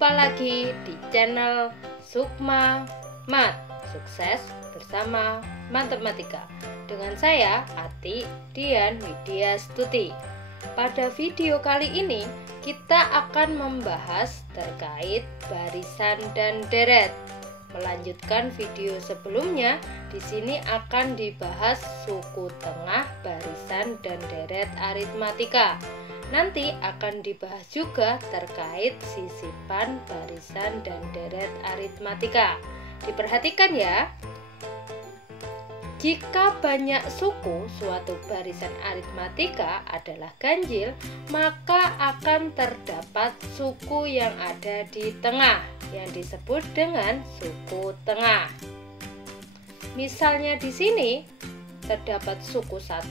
Jumpa lagi di channel Sukma Mat, sukses bersama matematika. Dengan saya Ati Dian Widya Stuti. Pada video kali ini kita akan membahas terkait barisan dan deret. Melanjutkan video sebelumnya, di sini akan dibahas suku tengah, barisan dan deret aritmatika. Nanti akan dibahas juga terkait sisipan, barisan, dan deret aritmatika. Diperhatikan ya. Jika banyak suku suatu barisan aritmatika adalah ganjil, maka akan terdapat suku yang ada di tengah, yang disebut dengan suku tengah. Misalnya di sini terdapat suku 1,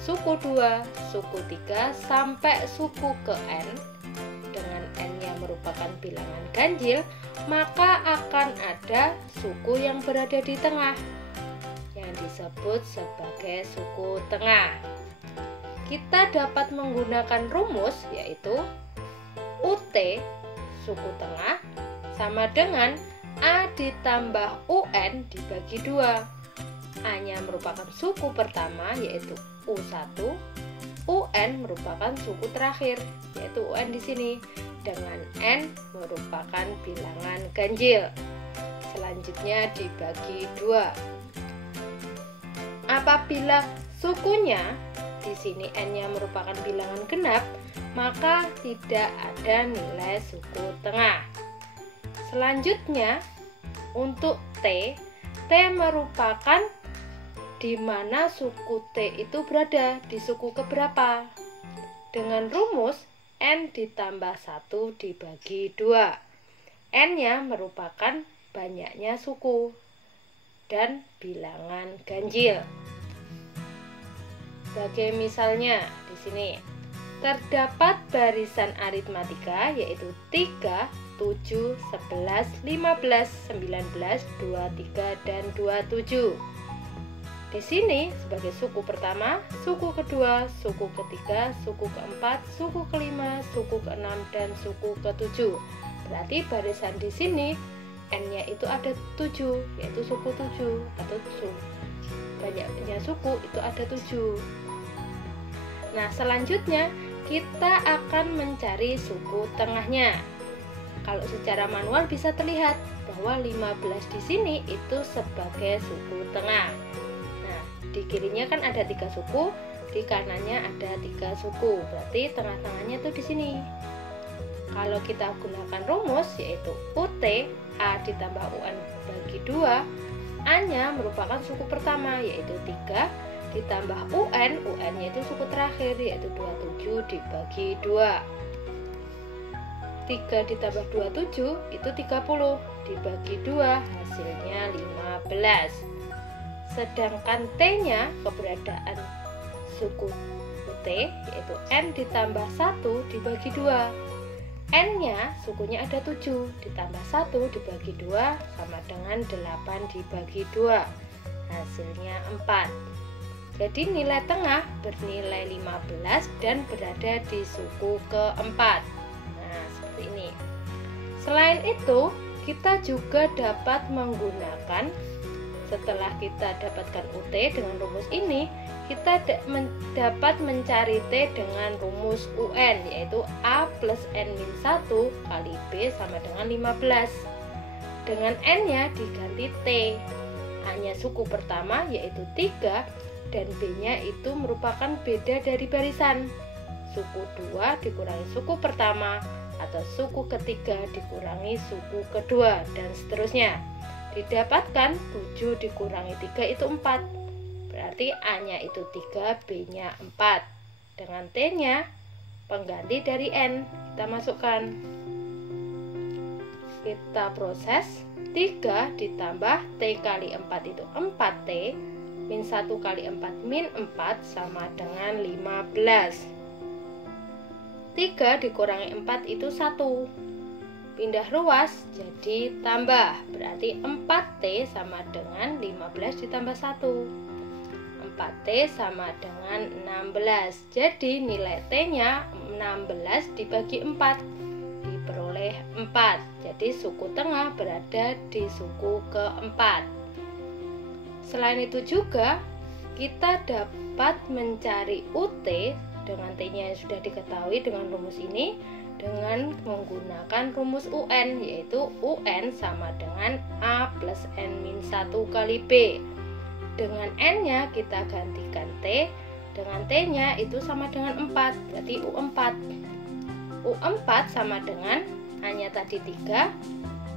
suku 2, suku 3 sampai suku ke N. Dengan N-nya merupakan bilangan ganjil, maka akan ada suku yang berada di tengah yang disebut sebagai suku tengah. Kita dapat menggunakan rumus yaitu UT suku tengah sama dengan A ditambah UN dibagi 2. A-nya merupakan suku pertama yaitu U1, UN merupakan suku terakhir yaitu UN di sini, dengan N merupakan bilangan ganjil. Selanjutnya dibagi 2. Apabila sukunya di sini N-nya merupakan bilangan genap, maka tidak ada nilai suku tengah. Selanjutnya untuk T merupakan di mana suku T itu berada, di suku keberapa. Dengan rumus N ditambah 1 dibagi 2. N-nya merupakan banyaknya suku dan bilangan ganjil. Sebagai misalnya di sini terdapat barisan aritmatika yaitu 3, 7, 11, 15, 19, 23 dan 27. Di sini sebagai suku pertama, suku kedua, suku ketiga, suku keempat, suku kelima, suku keenam dan suku ketujuh. Berarti barisan di sini N-nya itu ada 7, yaitu suku 7 atau banyaknya suku itu ada 7. Nah, selanjutnya kita akan mencari suku tengahnya. Kalau secara manual bisa terlihat bahwa 15 di sini itu sebagai suku tengah. Nah, di kirinya kan ada 3 suku, di kanannya ada 3 suku. Berarti tengah-tengahnya itu di sini. Kalau kita gunakan rumus yaitu UT A ditambah UN bagi 2, A-nya merupakan suku pertama yaitu 3 ditambah UN, UN-nya itu suku terakhir yaitu 27 dibagi 2. 3 ditambah 27 itu 30 dibagi 2 hasilnya 15. Sedangkan T-nya keberadaan suku UT yaitu N ditambah 1 dibagi 2. N-nya sukunya ada 7 ditambah 1 dibagi 2 sama dengan 8 dibagi 2 hasilnya 4. Jadi nilai tengah bernilai 15 dan berada di suku keempat. Nah, seperti ini. Selain itu, kita juga dapat menggunakan, setelah kita dapatkan UT dengan rumus ini, kita dapat mencari T dengan rumus UN yaitu A plus N-1 kali B sama dengan 15. Dengan N-nya diganti T. A-nya suku pertama yaitu 3 dan B-nya itu merupakan beda dari barisan. Suku 2 dikurangi suku pertama atau suku ketiga dikurangi suku kedua dan seterusnya. Didapatkan 7 dikurangi 3 itu 4. Berarti A-nya itu 3, B-nya 4. Dengan T-nya pengganti dari N kita masukkan. Kita proses 3 ditambah T kali 4 itu 4T, min 1 kali 4 min 4 sama dengan 15. 3 dikurangi 4 itu 1. Pindah ruas jadi tambah, berarti 4T sama dengan 15 ditambah 1. 4T sama dengan 16. Jadi nilai T-nya 16 dibagi 4. diperoleh 4. Jadi suku tengah berada di suku keempat. Selain itu juga kita dapat mencari UT dengan T-nya yang sudah diketahui dengan rumus ini dengan menggunakan rumus UN, yaitu UN sama dengan A plus N-1 kali B. Dengan N-nya kita gantikan T, dengan T-nya itu sama dengan 4, berarti U4. U4 sama dengan A-nya tadi 3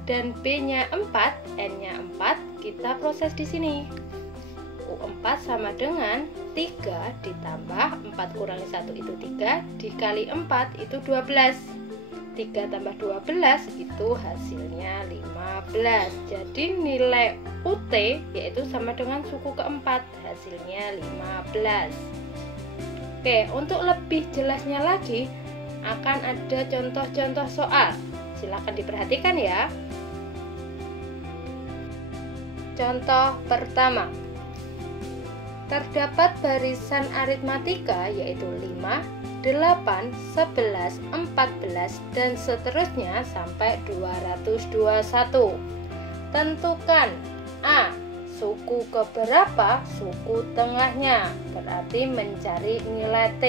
dan B-nya 4, N-nya 4, kita proses di sini. U4 sama dengan 3 ditambah 4 kurangi 1 itu 3 dikali 4 itu 12. 3 tambah 12 itu hasilnya 15. Jadi nilai UT yaitu sama dengan suku keempat, hasilnya 15. Oke, untuk lebih jelasnya lagi akan ada contoh-contoh soal. Silakan diperhatikan ya. Contoh pertama. Terdapat barisan aritmatika yaitu 5, 8, 11, 14, dan seterusnya sampai 221. Tentukan A. Suku keberapa? Suku tengahnya. Berarti mencari nilai T.